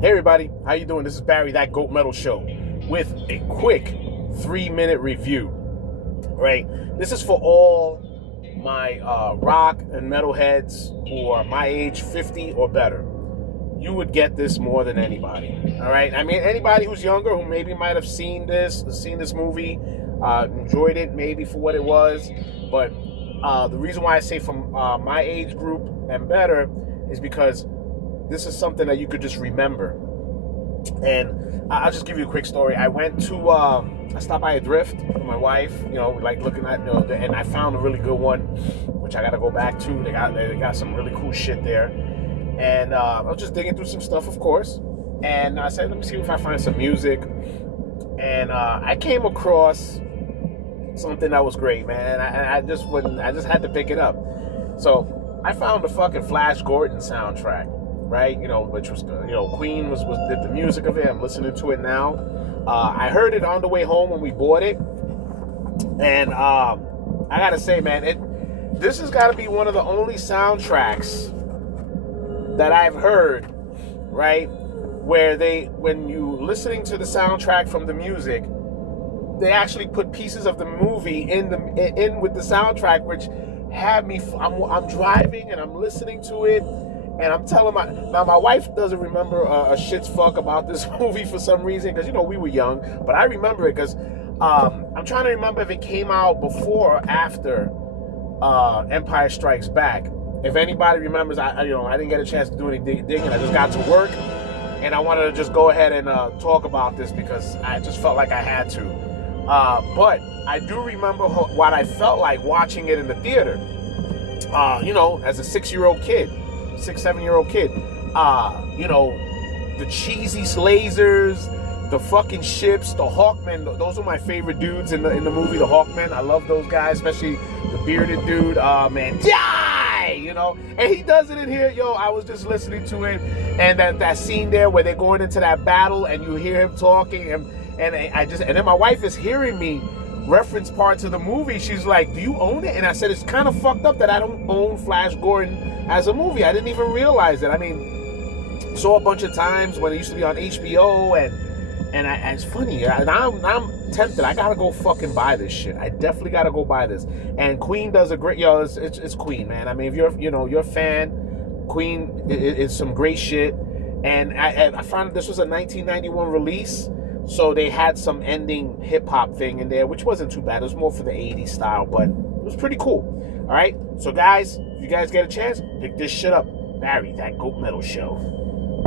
Hey everybody, how you doing? This is Barry, that Goat Metal Show, with a quick 3-minute review. Right, this is for all my rock and metal heads who are my age, 50 or better. You would get this more than anybody. All right, I mean anybody who's younger who maybe might have seen this movie, enjoyed it maybe for what it was, but the reason why I say from my age group and better is because this is something that you could just remember. And I'll just give you a quick story. I went to, I stopped by a thrift with my wife, like looking at, and I found a really good one, which I got to go back to. They got some really cool shit there. And I was just digging through some stuff, of course. And I said, let me see if I find some music. And I came across something that was great, man. I just had to pick it up. So I found the fucking Flash Gordon soundtrack. Right, which was, Queen did the music of it. I'm listening to it now. I heard it on the way home when we bought it, and I gotta say, man, this has got to be one of the only soundtracks that I've heard, right, where when you listening to the soundtrack from the music, they actually put pieces of the movie in with the soundtrack, which had me. I'm driving and I'm listening to it. And I'm telling my wife doesn't remember a shit's fuck about this movie for some reason, because, we were young, but I remember it because I'm trying to remember if it came out before or after Empire Strikes Back. If anybody remembers, I didn't get a chance to do any digging. I just got to work, and I wanted to just go ahead and talk about this because I just felt like I had to. But I do remember what I felt like watching it in the theater, as a 6-year-old kid. 6-7-year-old kid, the cheesy lasers, the fucking ships, the Hawkmen. Those are my favorite dudes in the movie, the Hawkmen. I love those guys, especially the bearded dude. Man, die, And he does it in here, I was just listening to it, and that scene there where they're going into that battle, and you hear him talking, and then my wife is hearing me reference parts of the movie. She's like, do you own it? And I said, it's kind of fucked up that I don't own Flash Gordon as a movie. I didn't even realize it. I mean, saw a bunch of times when it used to be on HBO, and it's funny, and I'm tempted. I gotta go fucking buy this shit. I definitely gotta go buy this. And Queen does a great, it's Queen, man. I mean, if you're a fan, Queen is some great shit. And I found this was a 1991 release. So they had some ending hip-hop thing in there, which wasn't too bad. It was more for the 80s style, but it was pretty cool. All right? So, guys, if you guys get a chance, pick this shit up. Barry, that Goat Metal Show.